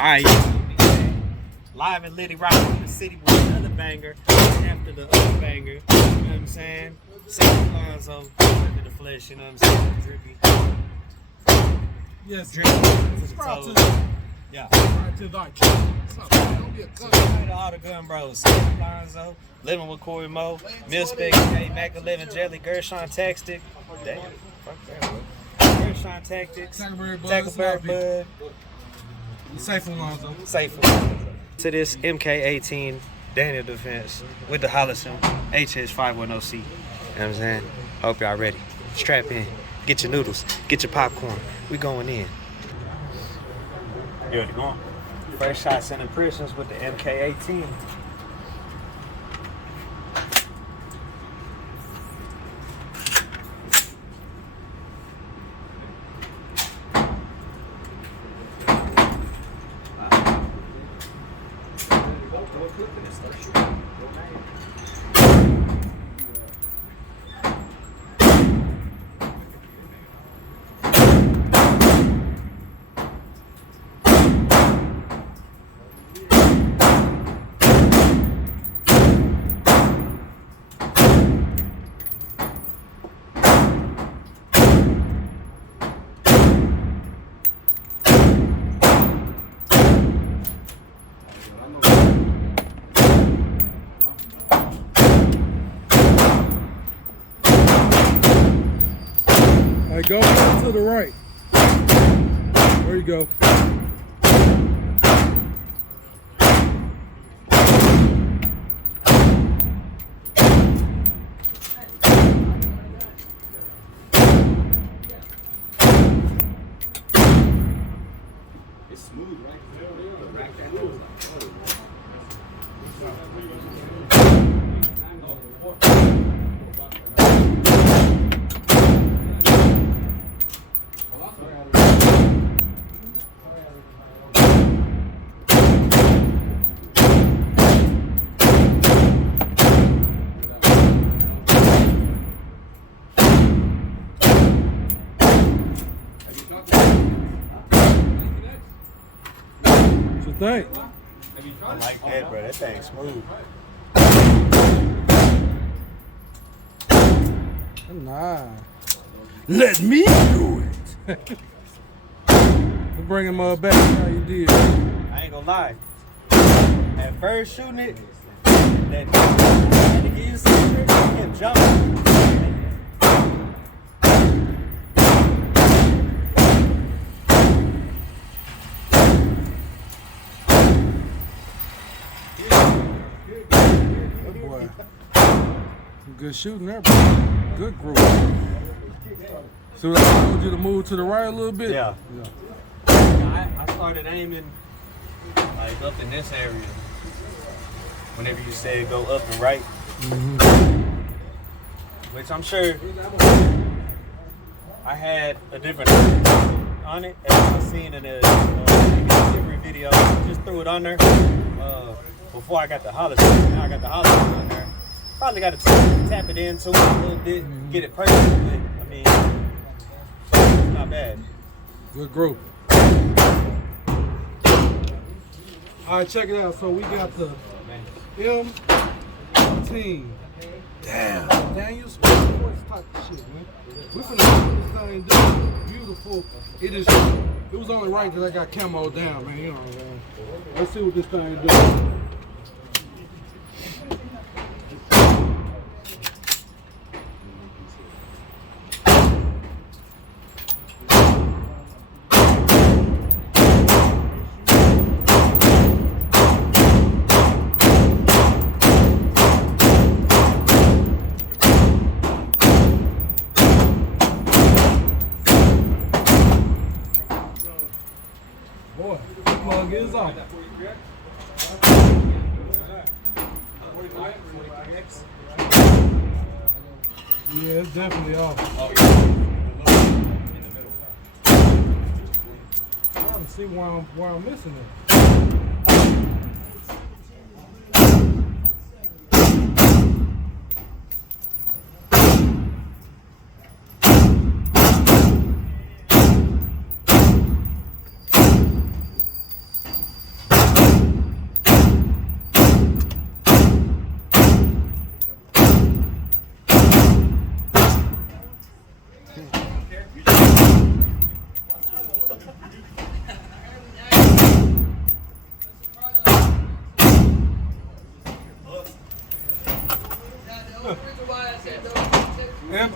Alright, live and litty rockin' in the city with another banger after the other banger. You know what I'm saying? Same lines of in the flesh, you know what I'm saying? Drippy. Yes, Drippy. subscribe to yeah. Subscribe to the Don't be a gun. Subscribe to all the gun bros. Same lines of Living with Corey Mo, Milspec, Mac 11, Jelly, Gershon Tactic. Damn, fuck that, bro. Gershon Tactics, Tackleberry Bud. Safe Alonzo. Safe Alonzo. To this MK18 Daniel defense with the Hollison HS510C. You know what I'm saying? Hope y'all ready. Strap in. Get your noodles. Get your popcorn. We going in. You ready to go? First shots and impressions with the MK18. Go to the right. There you go. It's smooth, right? Think. I like that, bro. That thing's smooth. Nah. Let me do it. We'll bring him back how you did. I ain't gonna lie. At first shooting it, that had to give you some trick, I kept jumping. Good shooting there, bro. Good group. So I told you to move to the right a little bit? Yeah. I started aiming like up in this area. Whenever you said go up and right. Which I'm sure I had a different on it as I seen in a different video. I just threw it on there before I got the Hollison. Now I got the Hollison on there. Probably got to tap it into it a little bit, get it perfect, but I mean, it's not bad. Good group. All right, check it out. So we got the M18. Damn. Daniel Sports type of shit, man. We finna put this thing down. Beautiful. It was only right that I got camo down, man. You know what I'm saying? Let's see what this thing does. Boy, the plug is off. Yeah, it's definitely off. I'm trying to see why I'm missing it.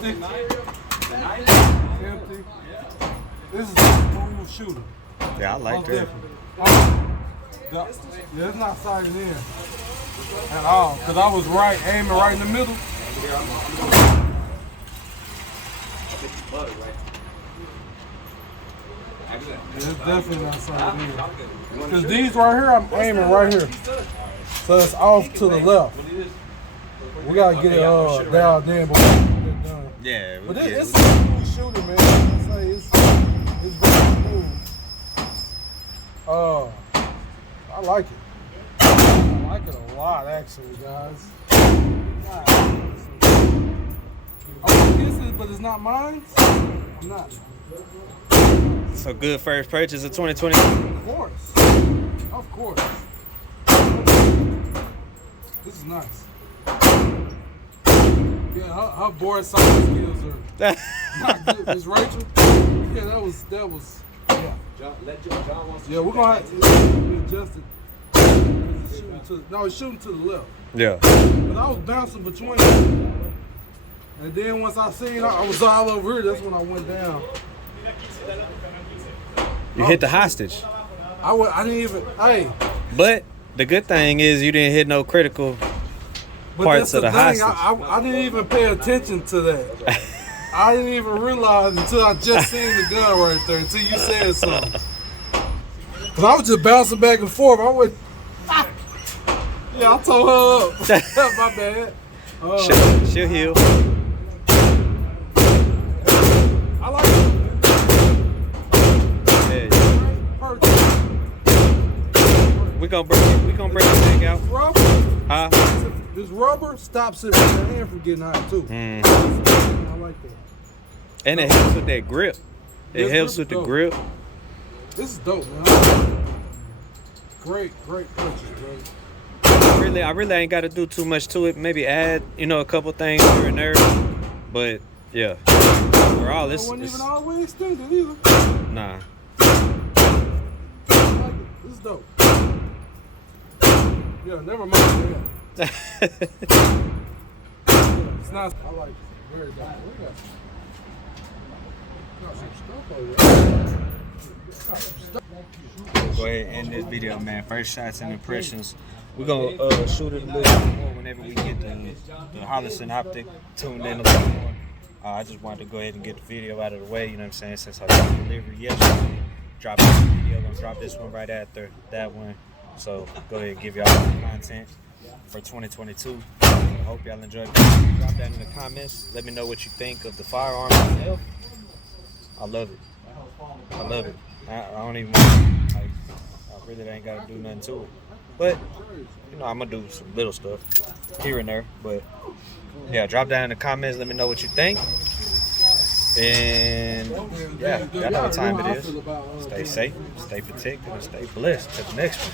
empty. Empty. This is a smooth shooter. Yeah, I like that. Yeah, it's not sighted in at all. Cause I was aiming right in the middle. Yeah, it's definitely not sighted in. Cause these right here, I'm aiming right here. So it's off to the left. We gotta get it dialed in before we get it done. Yeah, But it's a smooth shooter, man. I say it's very smooth. I like it. I like it a lot, actually, guys. I'm against it, but it's not mine. I'm not. So good first purchase of 2020. Of course. Of course. This is nice. Yeah, her board soccer skills are not good. Miss Rachel? Yeah, that was, yeah. Yeah, we're gonna have to adjust it. It's shooting to the left. Yeah. But I was bouncing between them. And then once I seen I was all over here, that's when I went down. You hit the hostage. I didn't even, hey. But the good thing is you didn't hit no critical parts of the hostage. I didn't even pay attention to that. I didn't even realize until I just seen the gun right there, until you said something. Cause I was just bouncing back and forth. I went, yeah, I told her up. My bad. She'll heal. I like it. Yeah. We gonna break this thing out. Rubber? Huh? This rubber stops it from your hand from getting hot too. I like that. And it helps with that grip. It helps with the grip. This is dope, man. Great purchase, bro. I really ain't got to do too much to it. Maybe add, a couple things here and there. But yeah, overall, It wasn't even all the way extended either. Nah. I like it. This is dope. Yeah, never mind that. It's nice. I like it. Very dope. We got some stuff over there. Go ahead and end this video, man. First shots and impressions. We're gonna shoot it a little bit more whenever we get the Hollison optic tuned in a little more. I just wanted to go ahead and get the video out of the way, you know what I'm saying, since I got the delivery yesterday. Dropped this video, gonna drop this one right after that one. So go ahead and give y'all some content for 2022. I hope y'all enjoyed it. Drop that in the comments. Let me know what you think of the firearm itself. I love it. I love it. I don't even want, I really ain't gotta do nothing to it. But, I'm gonna do some little stuff here and there. But, yeah, drop down in the comments. Let me know what you think. And, yeah, y'all know what time it is. Stay safe, stay protected, and stay blessed. Till the next one.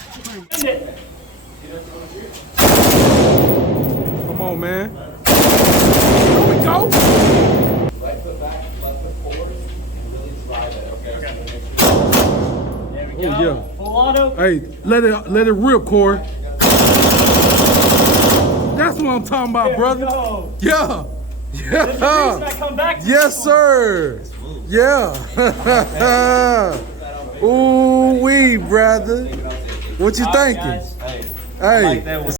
Come on, man. Here we go. Oh yeah. Full auto. Hey, let it rip, Corey. That's what I'm talking about, brother. Yeah. Yeah. Yes, sir. Yeah. Ooh wee, brother. What you thinking? Hey.